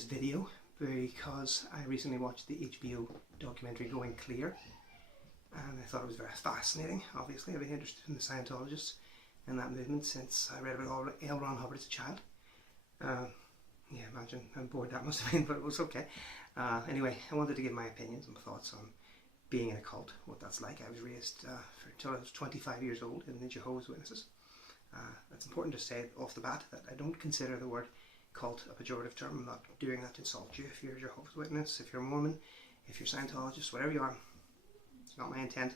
this video because I recently watched the HBO documentary Going Clear, and I thought it was very fascinating. Obviously, I've been interested in the Scientologists and that movement since I read about L. Ron Hubbard as a child. Yeah, imagine how bored that must have been, but it was okay. Anyway, I wanted to give my opinions and thoughts on being in a cult, what that's like. I was raised until I was 25 years old in the Jehovah's Witnesses. It's important to say off the bat that I don't consider the word cult a pejorative term. I'm not doing that to insult you. If you're a Jehovah's Witness, if you're a Mormon, if you're a Scientologist, whatever you are, it's not my intent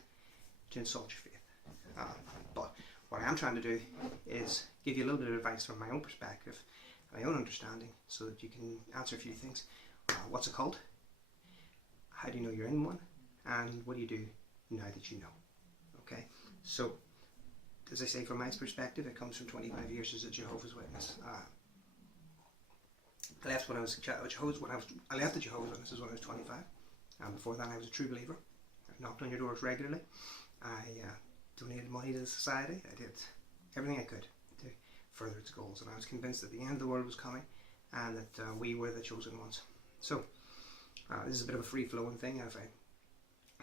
to insult your faith. But what I am trying to do is give you a little bit of advice from my own perspective, my own understanding, so that you can answer a few things. What's a cult? How do you know you're in one? And what do you do now that you know? Okay, so as I say, from my perspective, it comes from 25 years as a Jehovah's Witness. I left when I was I left the Jehovah's Witnesses when I was 25, and before that I was a true believer. I knocked on your doors regularly. I donated money to the society. I did everything I could to further its goals, and I was convinced that the end of the world was coming, and that we were the chosen ones. So this is a bit of a free-flowing thing, and if I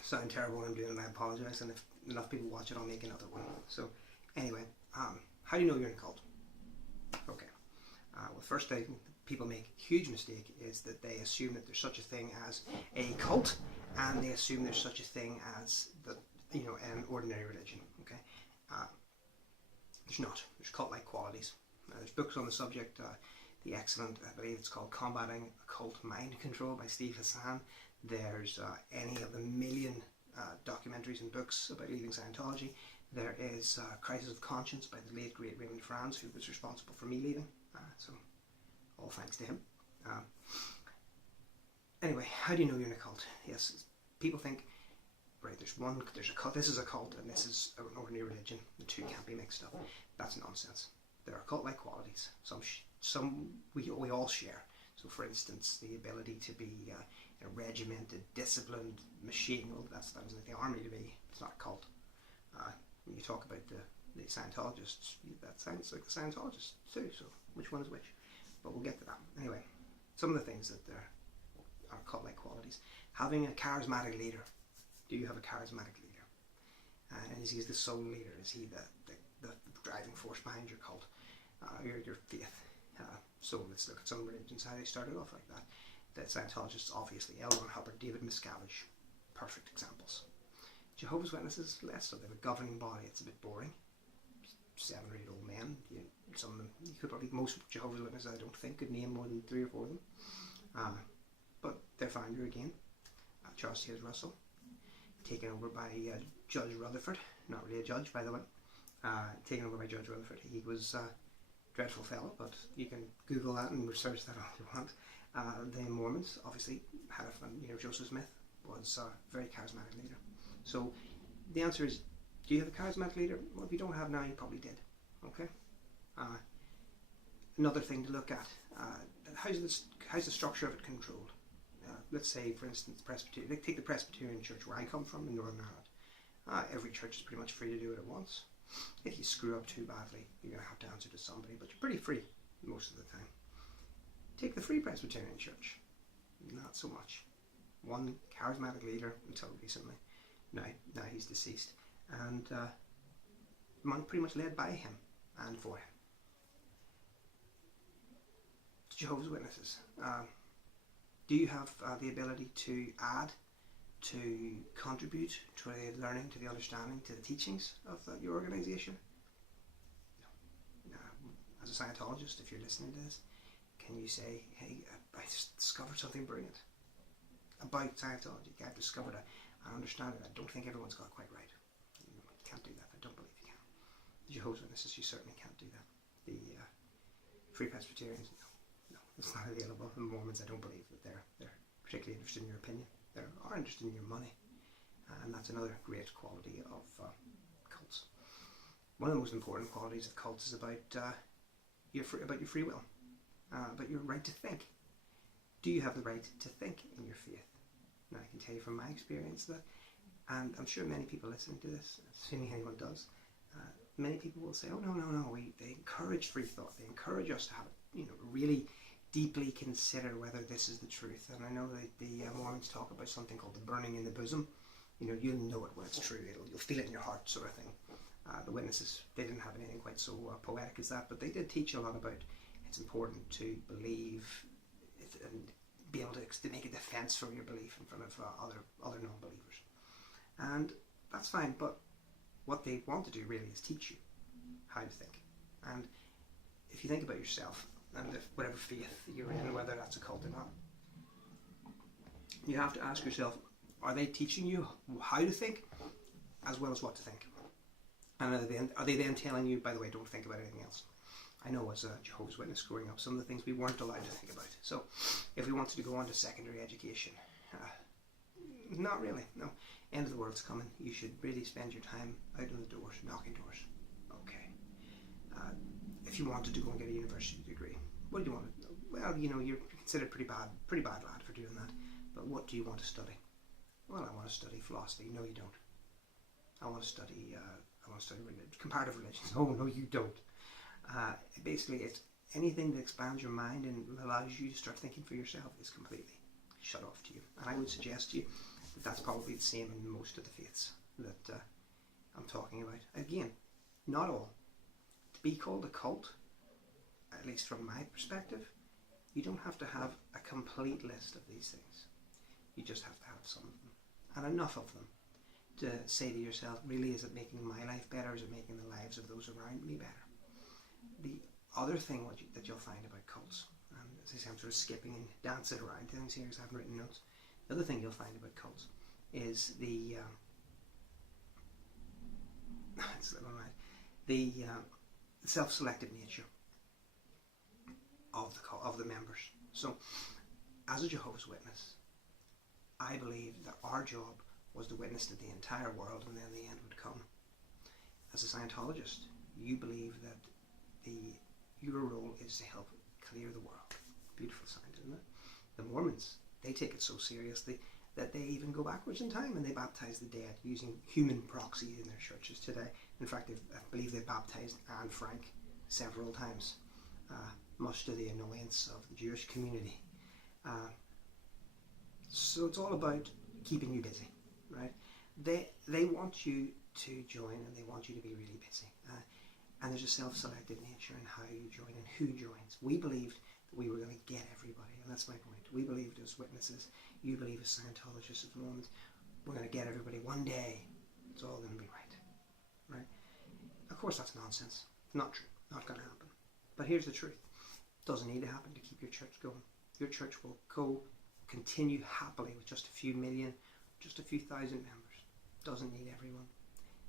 sound terrible when I'm doing it, I apologise, and if enough people watch it, I'll make another one. So anyway, how do you know you're in a cult? Okay, well, first thing people make a huge mistake is that they assume that there's such a thing as a cult, and they assume there's such a thing as an ordinary religion. Okay, there's not. There's cult-like qualities. There's books on the subject. The excellent, I believe it's called Combating Occult Mind Control by Steve Hassan. There's any of the million documentaries and books about leaving Scientology. There is Crisis of Conscience by the late great Raymond Franz, who was responsible for me leaving. So all thanks to him. Anyway, how do you know you're in a cult? Yes, people think, right, there's a cult, this is a cult, and this is an ordinary religion. The two can't be mixed up. That's nonsense. There are cult-like qualities. Some we all share. So, for instance, the ability to be a regimented, disciplined machine. Well, that sounds like the army to me. It's not a cult. When you talk about the Scientologists, that sounds like the Scientologists too. So, which one is which? But we'll get to that. Anyway, some of the things that there are cult-like qualities. Having a charismatic leader. Do you have a charismatic leader? And is he the sole leader? Is he the driving force behind your cult, your faith? So let's look at some religions, how they started off like that. The Scientologists, obviously, L. Ron Hubbard, David Miscavige, perfect examples. Jehovah's Witnesses, less so. They have a governing body. It's a bit boring. 7 or 8 old men. Some of them, you could probably, most Jehovah's Witnesses, I don't think, could name more than 3 or 4 of them. But their founder again, Charles Taze Russell, taken over by Judge Rutherford, not really a judge, by the way. Taken over by Judge Rutherford. He was a dreadful fellow, but you can Google that and research that all you want. The Mormons, obviously, Joseph Smith was a very charismatic leader. So the answer is, do you have a charismatic leader? Well, if you don't have now, you probably did. Okay. Another thing to look at: how's the structure of it controlled? Let's say, for instance, Presbyterian. Take the Presbyterian Church where I come from in Northern Ireland. Every church is pretty much free to do what it wants. If you screw up too badly, you're going to have to answer to somebody, but you're pretty free most of the time. Take the Free Presbyterian Church. Not so much. One charismatic leader until recently. Now he's deceased, and pretty much led by him and for him. Jehovah's Witnesses. Do you have the ability to add, to contribute to the learning, to the understanding, to the teachings of your organisation? No. As a Scientologist, if you're listening to this, can you say, hey, I discovered something brilliant about Scientology. I've discovered an understanding that I don't think everyone's got quite right. You can't do that. I don't believe you can. The Jehovah's Witnesses, you certainly can't do that. The Free Presbyterians, no, it's not available. The Mormons, I don't believe that they're particularly interested in your opinion. They are interested in your money, and that's another great quality of cults. One of the most important qualities of cults is about your free will, about your right to think. Do you have the right to think in your faith? Now, I can tell you from my experience that, and I'm sure many people listening to this, assuming anyone does, many people will say, oh no, they encourage free thought. They encourage us to have really deeply consider whether this is the truth. And I know that the Mormons talk about something called the burning in the bosom. You know, you'll know it when it's true. You'll feel it in your heart, sort of thing. The witnesses, they didn't have anything quite so poetic as that, but they did teach a lot about it's important to believe it and be able to make a defense for your belief in front of other non-believers. And that's fine, but what they want to do really is teach you how to think. And if you think about yourself and if whatever faith you're in, whether that's a cult or not, you have to ask yourself, are they teaching you how to think as well as what to think? And are they then telling you, by the way, don't think about anything else? I know as a Jehovah's Witness growing up, some of the things we weren't allowed to think about. So if we wanted to go on to secondary education, not really, no. End of the world's coming. You should really spend your time out on the doors, knocking doors. Okay. If you wanted to go and get a university degree, what do you want to do? Well, you know, you're considered pretty bad lad for doing that. But what do you want to study? Well, I want to study philosophy. No, you don't. I want to study comparative religions. Oh, no, you don't. Basically, it's anything that expands your mind and allows you to start thinking for yourself is completely shut off to you. And I would suggest to you that that's probably the same in most of the faiths that I'm talking about. Again, not all. To be called a cult, at least from my perspective, you don't have to have a complete list of these things. You just have to have some of them, and enough of them, to say to yourself, really, is it making my life better? Is it making the lives of those around me better? The other thing that you'll find about cults, and as I say, I'm sort of skipping and dancing around things here because I haven't written notes. The other thing you'll find about cults is the self-selected nature of the members. So, as a Jehovah's Witness, I believe that our job was to witness to the entire world, and then the end would come. As a Scientologist, you believe that your role is to help clear the world. Beautiful sign, isn't it? The Mormons, they take it so seriously that they even go backwards in time and they baptize the dead using human proxy in their churches today. In fact, I believe they baptized Anne Frank several times, much to the annoyance of the Jewish community. So it's all about keeping you busy, right? They want you to join, and they want you to be really busy. And there's a self-selected nature in how you join and who joins. We believed that we were going to get everybody, and that's my point. We believed as witnesses, you believe as Scientologists, as Mormons, we're going to get everybody one day. It's all going to be right? Of course that's nonsense. Not true. Not going to happen. But here's the truth. It doesn't need to happen to keep your church going. Your church will continue happily with just a few million, just a few thousand members. Doesn't need everyone.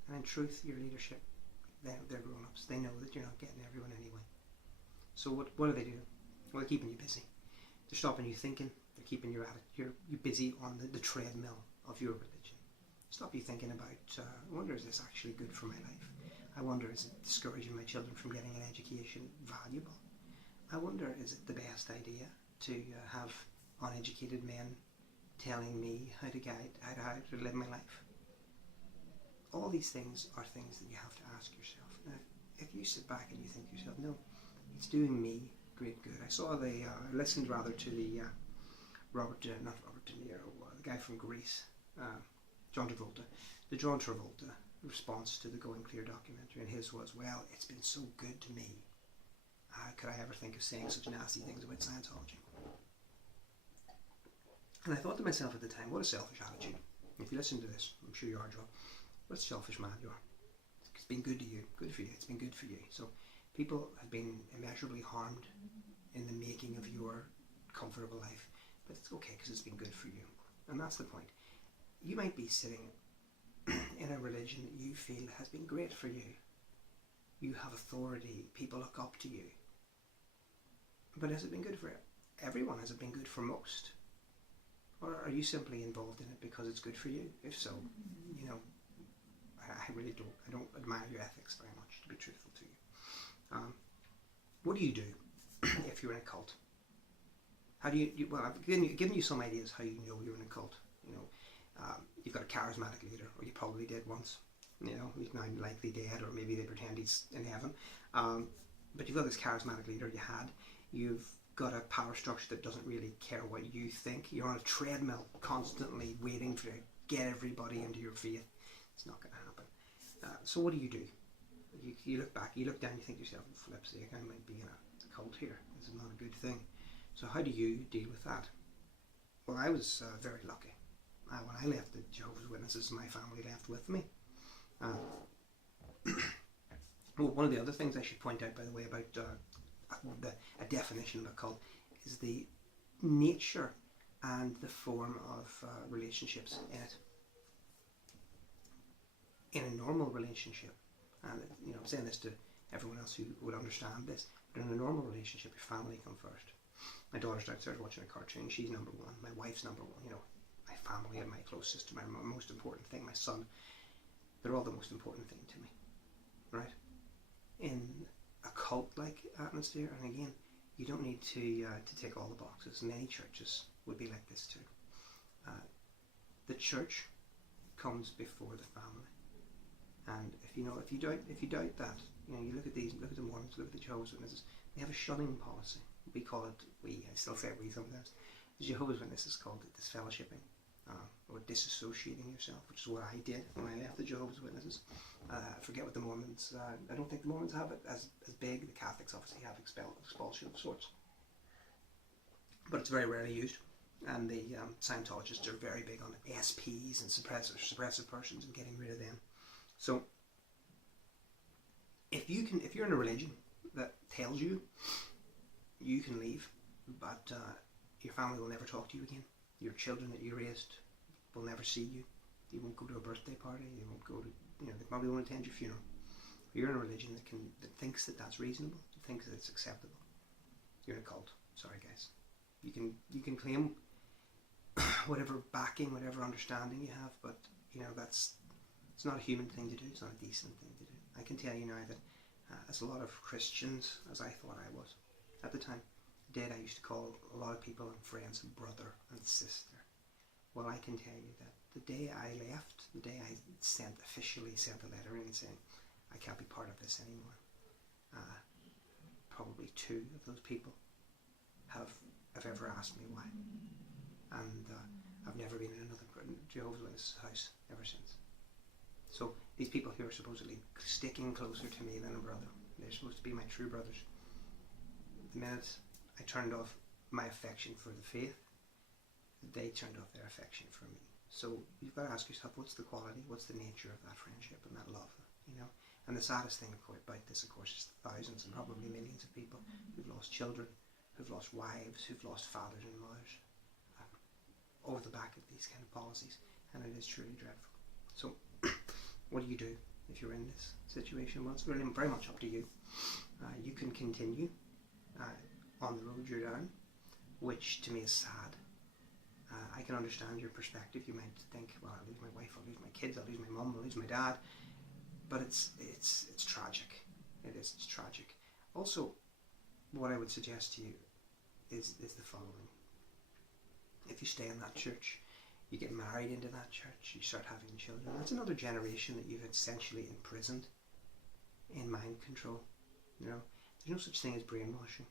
And in truth, your leadership, they're grown-ups. They know that you're not getting everyone anyway. So what do they do? Well, they're keeping you busy. They're stopping you thinking. They're keeping you at it. You're busy on the treadmill of your religion. Stop you thinking about, I wonder, is this actually good for my life? I wonder, is it discouraging my children from getting an education valuable? I wonder, is it the best idea to have uneducated men telling me how to live my life? All these things are things that you have to ask yourself. Now, if you sit back and you think to yourself, no, it's doing me great good. I listened rather to the not Robert De Niro, the guy from Greece, John Travolta. The John Travolta response to the Going Clear documentary, and his was, well, it's been so good to me. How could I ever think of saying such nasty things about Scientology? And I thought to myself at the time, what a selfish attitude. If you listen to this, I'm sure you are, John. What a selfish man you are. It's been good to you. Good for you. It's been good for you. So people have been immeasurably harmed in the making of your comfortable life. But it's okay because it's been good for you. And that's the point. You might be sitting in a religion that you feel has been great for you. You have authority. People look up to you. But has it been good for everyone? Has it been good for most? Or are you simply involved in it because it's good for you? If so, you know, I really don't admire your ethics very much, to be truthful to you. What do you do if you're in a cult? How do you well, I've given you some ideas how you know you're in a cult. You know, you've got a charismatic leader, or you probably did once. You know, he's now likely dead, or maybe they pretend he's in heaven. But you've got this charismatic leader you had. You've got a power structure that doesn't really care what you think. You're on a treadmill constantly waiting to get everybody into your faith. It's not going to happen. So what do? You look back, you look down, you think to yourself, for flip's sake, I might be in a cult here. This is not a good thing. So how do you deal with that? Well, I was very lucky. When I left the Jehovah's Witnesses, my family left with me. Well, one of the other things I should point out, by the way, about a definition of a cult is the nature and the form of relationships in it. In a normal relationship, and I'm saying this to everyone else who would understand this, but in a normal relationship, your family come first. My daughter's downstairs watching a cartoon. She's number one. My wife's number one. My family and my close sister, my most important thing, my son. They're all the most important thing to me, right? In a cult-like atmosphere, and again, you don't need to tick all the boxes. Many churches would be like this too. The church comes before the family, and if you doubt that, you look at the Mormons, look at the Jehovah's Witnesses. They have a shunning policy. We call it I still say we sometimes. The Jehovah's Witnesses called it disfellowshipping, or disassociating yourself, which is what I did when I left the Jehovah's Witnesses. I forget what the Mormons, I don't think the Mormons have it as big. The Catholics obviously have expulsion of sorts, but it's very rarely used. And the Scientologists are very big on SPs and suppressive persons and getting rid of them. So if you're in a religion that tells you you can leave, but your family will never talk to you again, your children that you raised will never see you, you won't go to a birthday party, you won't go to, they probably won't attend your funeral. If you're in a religion that thinks that that's reasonable, that thinks that it's acceptable, you're in a cult. Sorry guys. You can claim whatever backing, whatever understanding you have, but it's not a human thing to do. It's not a decent thing to do. I can tell you now that as a lot of Christians, as I thought I was at the time, I used to call a lot of people and friends brother and sister. Well, I can tell you that the day I left, the day I officially sent a letter in saying I can't be part of this anymore, probably 2 of those people have ever asked me why, and I've never been in another Jehovah's Witness house ever since. So these people who are supposedly sticking closer to me than a brother, they're supposed to be my true brothers. The minute I turned off my affection for the faith, they turned off their affection for me. So you've got to ask yourself, what's the quality, what's the nature of that friendship and that love, And the saddest thing about this, of course, is thousands and probably millions of people who've lost children, who've lost wives, who've lost fathers and mothers over the back of these kind of policies, and it is truly dreadful. So what do you do if you're in this situation? Well, it's really very much up to you. You can continue on the road you're down, which to me is sad. I can understand your perspective. You might think, well, I'll lose my wife, I'll lose my kids, I'll lose my mum, I'll lose my dad. But it's tragic. It's tragic. Also, what I would suggest to you is the following. If you stay in that church, you get married into that church, you start having children, that's another generation that you've essentially imprisoned in mind control. There's no such thing as brainwashing.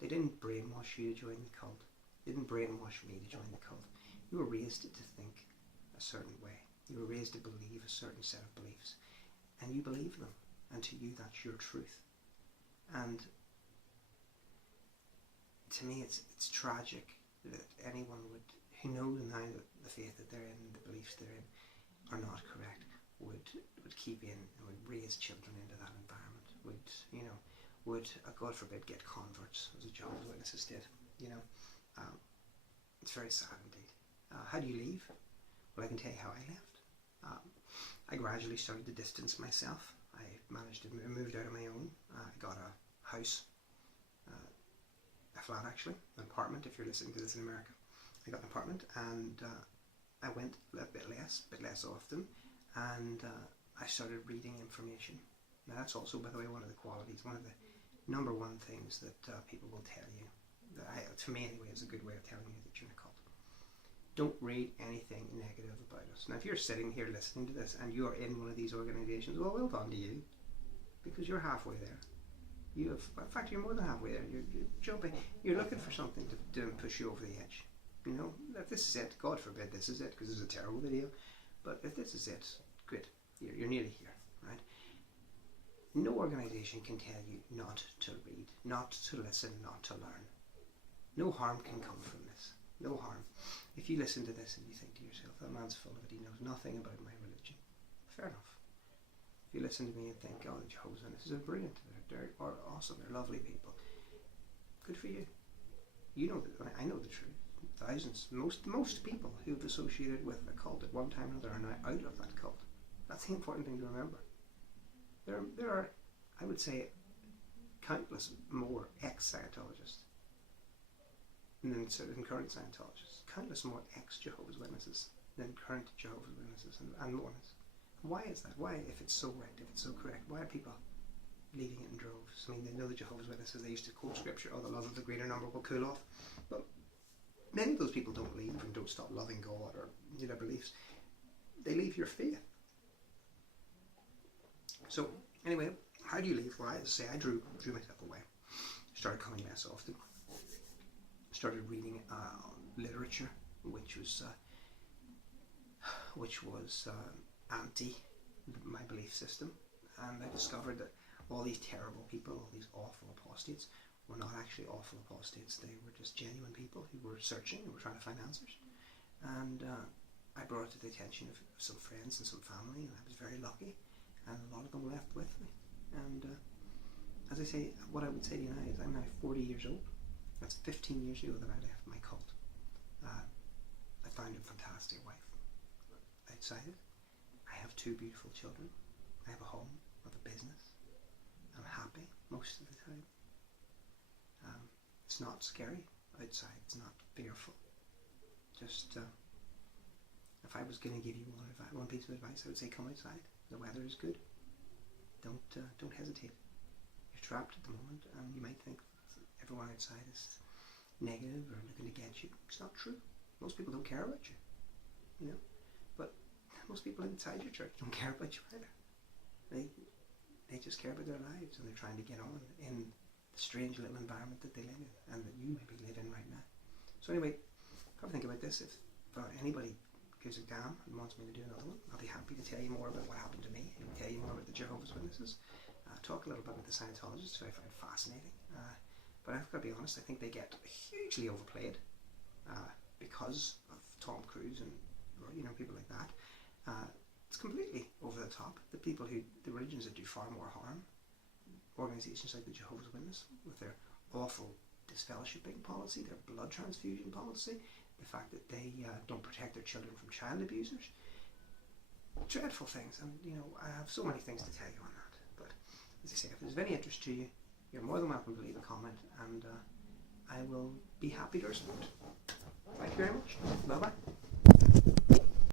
They didn't brainwash you to join the cult. They didn't brainwash me to join the cult. You were raised to think a certain way. You were raised to believe a certain set of beliefs, and you believe them, and to you that's your truth. And to me it's tragic that anyone who knows now that the faith that they're in, the beliefs they're in are not correct, would keep in and would raise children into that environment, would God forbid get converts, as the Jehovah's Witnesses did. It's very sad indeed. How do you leave? Well, I can tell you how I left. I gradually started to distance myself. I managed to move out on my own. I got a house, a flat actually, an apartment if you're listening to this in America. I got an apartment, and I went a bit less often, and I started reading information. Now that's also, by the way, one of the qualities, one of the number one things that people will tell you, that to me anyway, is a good way of telling you that you're in a cult. Don't read anything negative about us. Now if you're sitting here listening to this and you're in one of these organisations, well done to you, because you're halfway there. You have, in fact, you're more than halfway there. You're jumping. You're looking for something to push you over the edge. You know, if this is it, God forbid this is it, because this is a terrible video. But if this is it, great. You're nearly here, right? No organisation can tell you not to read, not to listen, not to learn. No harm can come from this. No harm. If you listen to this and you think to yourself, that man's full of it, he knows nothing about my religion. Fair enough. If you listen to me and think, oh, the Jehovah's Witnesses are brilliant, they're awesome, they're lovely people. Good for you. You know, I know the truth. Thousands, most people who've associated with a cult at one time or another are now out of that cult. That's the important thing to remember. There are, I would say, countless more ex-Scientologists than current Scientologists. Countless more ex-Jehovah's Witnesses than current Jehovah's Witnesses and Mormons. Why is that? Why, if it's so right, if it's so correct, why are people leaving it in droves? I mean, they know the Jehovah's Witnesses, they used to quote scripture, oh, the love of the greater number will cool off. But many of those people don't leave and don't stop loving God or their beliefs. They leave your faith. So, anyway, how do you leave? Well, I say I drew myself away. Started coming less often. Started reading literature, which was anti my belief system, and I discovered that all these terrible people, all these awful apostates, were not actually awful apostates. They were just genuine people who were searching and were trying to find answers. And I brought it to the attention of some friends and some family, and I was very lucky. And a lot of them left with me. And as I say, what I would say to you now is I'm now 40 years old. That's 15 years ago that I left my cult. I found a fantastic wife outside it. I have 2 beautiful children. I have a home, I have a business. I'm happy most of the time. It's not scary outside. It's not fearful. Just if I was going to give you one piece of advice, I would say come outside. The weather is good. Don't hesitate. You're trapped at the moment, and you might think everyone outside is negative or looking to get you. It's not true. Most people don't care about you, But most people inside your church don't care about you either. They just care about their lives, and they're trying to get on in the strange little environment that they live in, and that you maybe live in right now. So anyway, have a think about this. If anybody gives a damn and wants me to do another one, I'll be happy to tell you more about what happened to me and tell you more about the Jehovah's Witnesses, talk a little bit about the Scientologists, who I find fascinating, but I've got to be honest, I think they get hugely overplayed because of Tom Cruise and people like that. It's completely over the top. The religions that do far more harm, organisations like the Jehovah's Witness with their awful disfellowshipping policy, their blood transfusion policy, the fact that they don't protect their children from child abusers. Dreadful things, and I have so many things to tell you on that. But as I say, if there's of any interest to you, you're more than welcome to leave a comment, and I will be happy to respond. Thank you very much. Bye bye.